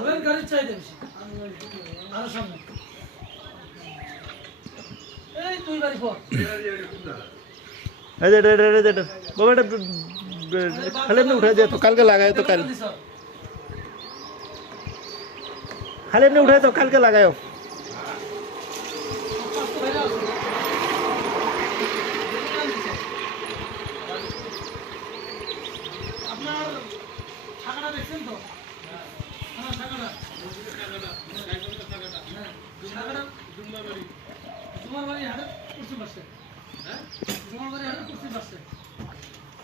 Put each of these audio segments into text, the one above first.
হালের গাড়ির চাহিদা বেশি আরো সামনে এই দুই বাড়ি পর এই যে বাবা এটা খালি এমনি উঠাই দে তো কালকে লাগায় তো কাল খালি এমনি উঠাই তো কালকে লাগায়ও আপনার টাকাটা দেখছেন তো আমার টাকাটা তোমার বাড়ি হাটে কুর্সি বসছে হ্যাঁ তোমার বাড়ি হাটে কুর্সি বসছে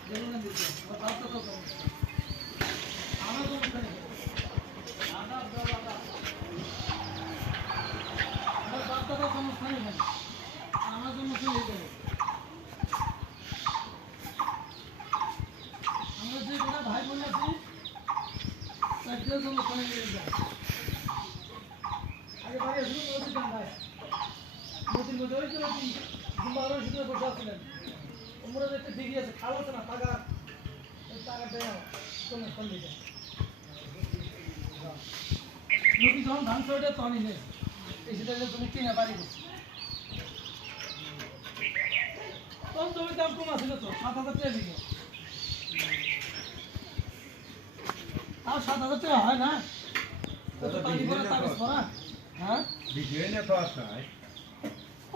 যেমন দিচ্ছে আমার বাপ তো আমার তো ওখানে আমার বাপ তো সমস্যা নেই আমার জন্য চলে যাবে আমরা যে কটা ভাই বোন আছি চারটির জন্য ওখানে নিয়ে যায় আগে বাড়ি আসলে নদীর ডাঙ্গায় নদীর মধ্যে ওই যে জুম্বারের ভিতরে বসে আসছিলেন ওমরা একটা দিঘি আছে খাল আছে না টাকা ওই টাকাটা চলে সন্ধিতে নদী যখন ধান ছড়ে তখনই নেই এই সেটা তুমি কিনে বাড়ি করছি তখন জমির দাম কম আছিল তো 7,000 টাকা বিঘে আর 7,000 টাকা হয় না পানি ভরা তাবিজ ভরা হ্যাঁ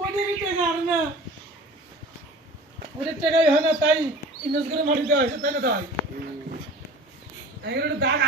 ওইটারই টাকা আর না ওইটার টাকাই হয় না তাই ইনভেস্ট করে মাটি দেওয়া হয়েছে তাই না তাই এগুলো দাগ